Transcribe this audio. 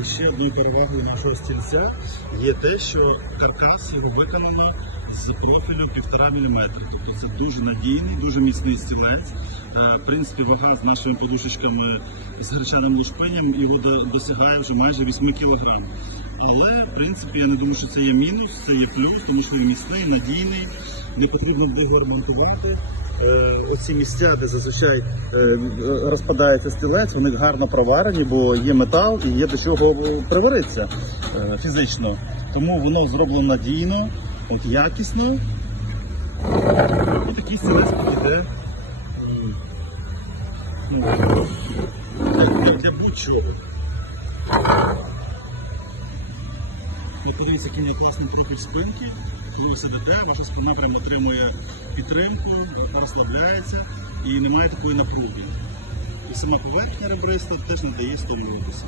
І ще одною перевагою нашого стільця є те, що каркас його виконано з профілю 1,5 мм. Тобто це дуже надійний, дуже міцний стілець. Е, В принципі, вага з нашими подушечками з гречаним лушпиням його досягає вже майже 8 кг. Але, в принципі, я не думаю, що це є мінус, це є плюс, тому що він міцний, надійний, не потрібно його ремонтувати. Е, Оці місця, де зазвичай е, розпадається стілець, вони гарно проварені, бо є метал і є до чого приваритися е, фізично. Тому воно зроблено надійно, от якісно. І такий стілець підійде ну, для будь-чого. Подивіться, який класний профіль спинки. Ви сидите, ваша спина прям отримує підтримку, розслабляється і немає такої напруги. І сама поверхня ребриста теж надає стомлюватися.